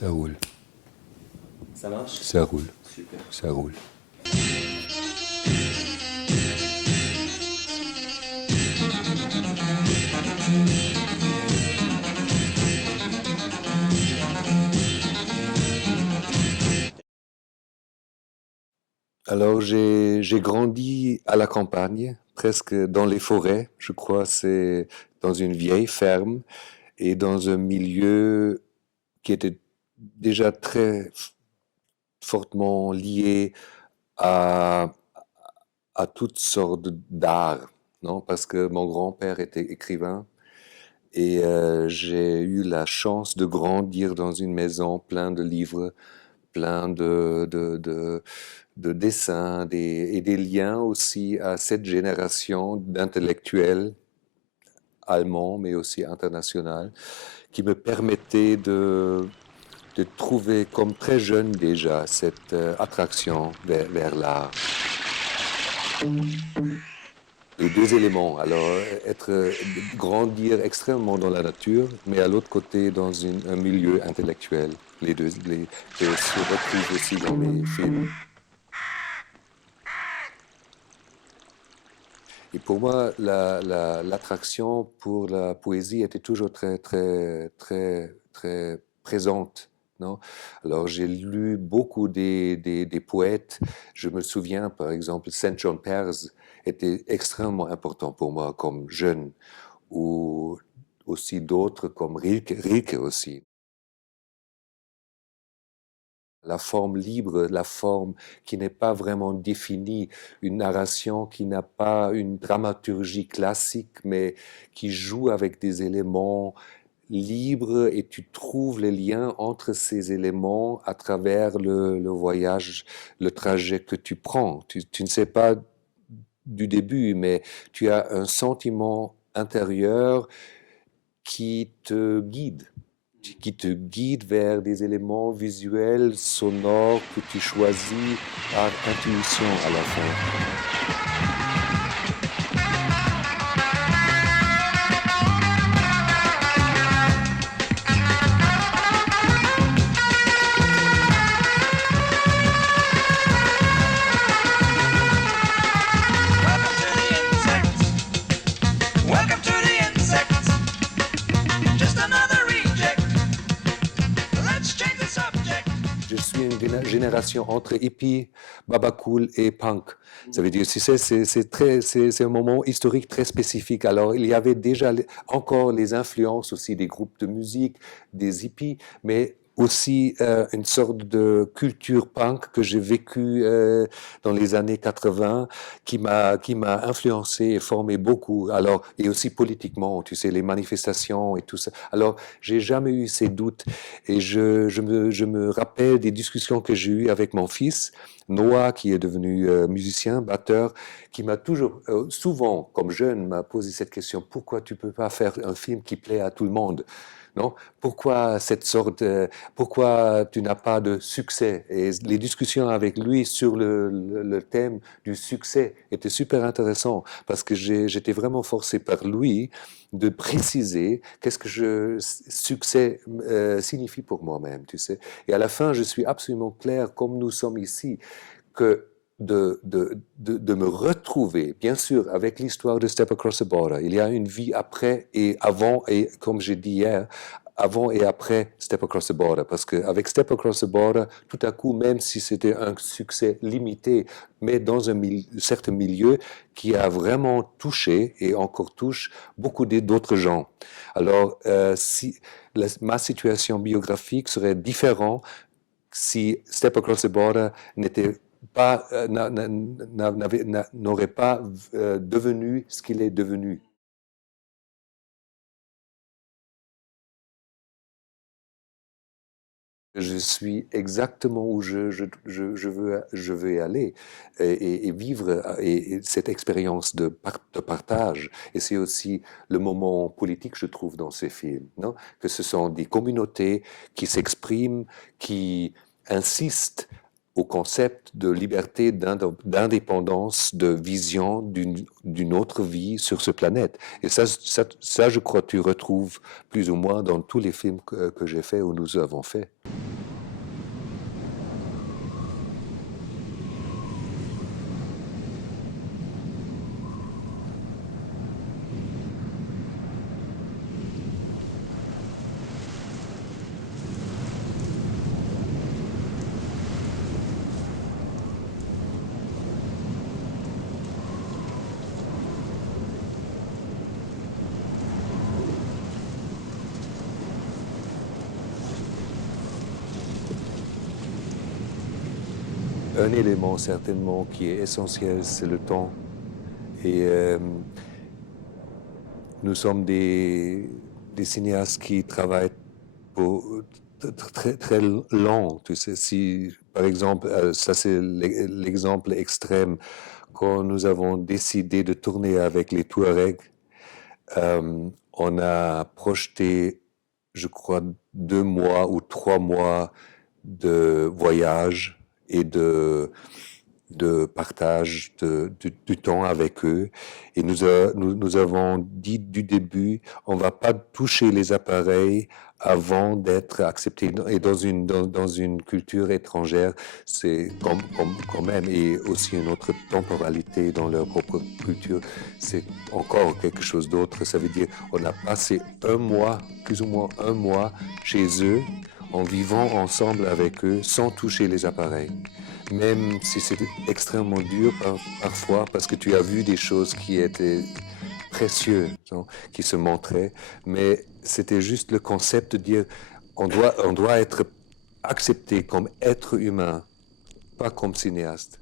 Ça roule, Ça marche? ça roule, Super. ça roule. Alors j'ai grandi à la campagne, presque dans les forêts. Je crois c'est dans une vieille ferme et dans un milieu qui était déjà très fortement lié à, à toutes sortes d'arts, non? Parce que mon grand-père était écrivain et j'ai eu la chance de grandir dans une maison pleine de livres, plein de dessins et des liens aussi à cette génération d'intellectuels allemands, mais aussi internationaux, qui me permettaient de trouver comme très jeune déjà cette attraction vers l'art. Les deux éléments, alors grandir extrêmement dans la nature, mais à l'autre côté dans un milieu intellectuel. Les deux que se retrouvent aussi dans mes films. Et pour moi, l'attraction pour la poésie était toujours très présente, non? Alors, j'ai lu beaucoup des poètes. Je me souviens, par exemple, Saint John Perse était extrêmement important pour moi comme jeune, ou aussi d'autres comme Rilke aussi. La forme libre, la forme qui n'est pas vraiment définie, une narration qui n'a pas une dramaturgie classique, mais qui joue avec des éléments libres et tu trouves les liens entre ces éléments à travers le voyage, le trajet que tu prends. Tu ne sais pas du début, mais tu as un sentiment intérieur qui te guide vers des éléments visuels, sonores que tu choisis par intuition à la fin. Welcome to the insect. Welcome to the insect. Just another reject. Let's change the subject. Je suis une génération entre hippie, baba cool et punk. Ça veut dire, tu sais, c'est un moment historique très spécifique. Alors, il y avait déjà encore les influences aussi des groupes de musique, des hippies, mais aussi une sorte de culture punk que j'ai vécue dans les années 80, qui m'a influencé et formé beaucoup. Alors, et aussi politiquement, tu sais, les manifestations et tout ça. Alors, j'ai jamais eu ces doutes. Et je me rappelle des discussions que j'ai eues avec mon fils, Noah, qui est devenu musicien, batteur, qui m'a toujours, souvent, comme jeune, m'a posé cette question, pourquoi tu peux pas faire un film qui plaît à tout le monde? Non? Pourquoi cette sorte, pourquoi tu n'as pas de succès? Et les discussions avec lui sur le thème du succès étaient super intéressantes parce que j'étais vraiment forcé par lui de préciser qu'est-ce que succès signifie pour moi-même, tu sais. Et à la fin, je suis absolument clair, comme nous sommes ici, que de me retrouver, bien sûr, avec l'histoire de Step Across the Border. Il y a une vie après et avant, et comme j'ai dit hier, avant et après Step Across the Border. Parce qu'avec Step Across the Border, tout à coup, même si c'était un succès limité, mais dans un certain milieu qui a vraiment touché et encore touche beaucoup d'autres gens. Alors, si ma situation biographique serait différente si Step Across the Border n'aurait pas devenu ce qu'il est devenu. Je suis exactement où je veux aller et vivre cette expérience de partage. Et c'est aussi le moment politique, je trouve, dans ces films, non? Que ce sont des communautés qui s'expriment, qui insistent au concept de liberté, d'indépendance, de vision d'une autre vie sur ce planète. Et ça, je crois, tu retrouves plus ou moins dans tous les films que j'ai faits ou nous avons faits. un élément certainement qui est essentiel, c'est le temps. Et nous sommes des cinéastes qui travaillent pour très, très lent. Tu sais, si, par exemple, ça c'est l'exemple extrême, quand nous avons décidé de tourner avec les Touaregs, on a projeté, je crois, 2 mois ou 3 mois de voyage et de partage du temps avec eux. Et nous avons dit du début, on ne va pas toucher les appareils avant d'être accepté. Et dans une culture étrangère, c'est quand même, et aussi une autre temporalité dans leur propre culture, c'est encore quelque chose d'autre. Ça veut dire on a passé 1 mois, plus ou moins 1 mois, chez eux, en vivant ensemble avec eux, sans toucher les appareils. Même si c'était extrêmement dur parfois, parce que tu as vu des choses qui étaient précieuses, qui se montraient, mais c'était juste le concept de dire on doit être accepté comme être humain, pas comme cinéaste.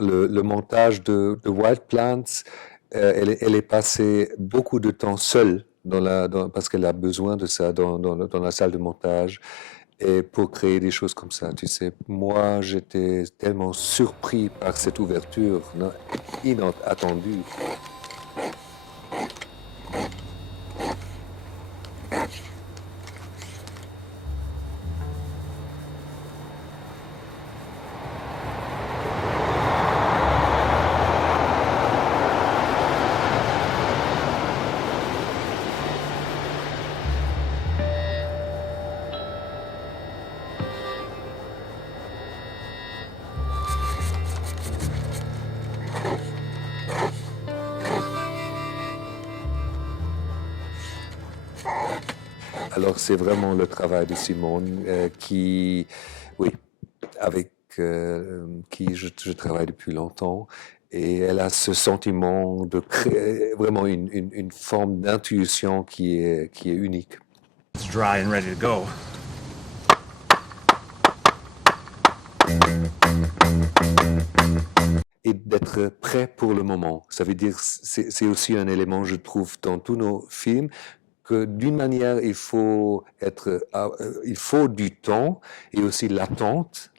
Le montage de Wild Plants, elle est passée beaucoup de temps seule parce qu'elle a besoin de ça dans la salle de montage et pour créer des choses comme ça. Tu sais, moi, j'étais tellement surpris par cette ouverture inattendue. Alors, c'est vraiment le travail de Simone avec qui je travaille depuis longtemps. Et elle a ce sentiment de créer vraiment une forme d'intuition qui est unique. It's dry and ready to go. Et d'être prêt pour le moment. Ça veut dire, c'est aussi un élément, je trouve, dans tous nos films, que d'une manière, il faut du temps et aussi l'attente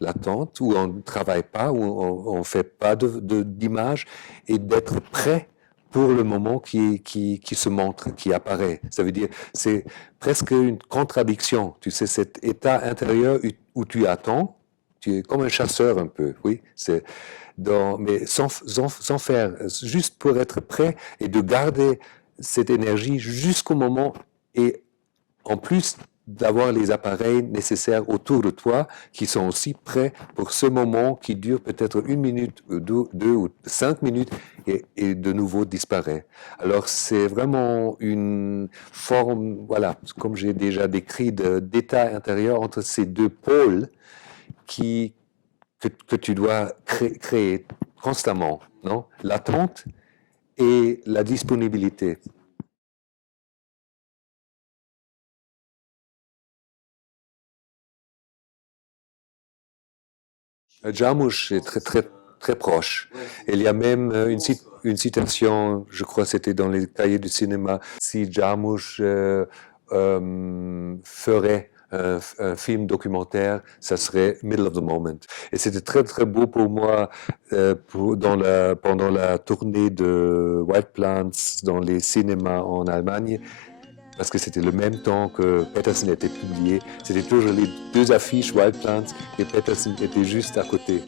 où on ne travaille pas, où on ne fait pas d'image, et d'être prêt pour le moment qui se montre, qui apparaît. Ça veut dire, c'est presque une contradiction. Tu sais, cet état intérieur où tu attends, tu es comme un chasseur un peu, oui, mais sans faire, juste pour être prêt et de garder cette énergie jusqu'au moment, et en plus d'avoir les appareils nécessaires autour de toi qui sont aussi prêts pour ce moment qui dure peut-être 1 minute, 2 ou 5 minutes et de nouveau disparaît. Alors c'est vraiment une forme, voilà, comme j'ai déjà décrit, d'état intérieur entre ces 2 pôles que tu dois créer constamment, non? L'attente et la disponibilité. Jarmusch est très, très, très proche. Il y a même une citation, je crois que c'était dans les cahiers du cinéma, si Jarmusch ferait un film documentaire, ça serait Middle of the Moment. Et c'était très, très beau pour moi pendant la tournée de Wild Plants dans les cinémas en Allemagne, parce que c'était le même temps que Petersen était publié. C'était toujours les 2 affiches Wild Plants et Petersen était juste à côté.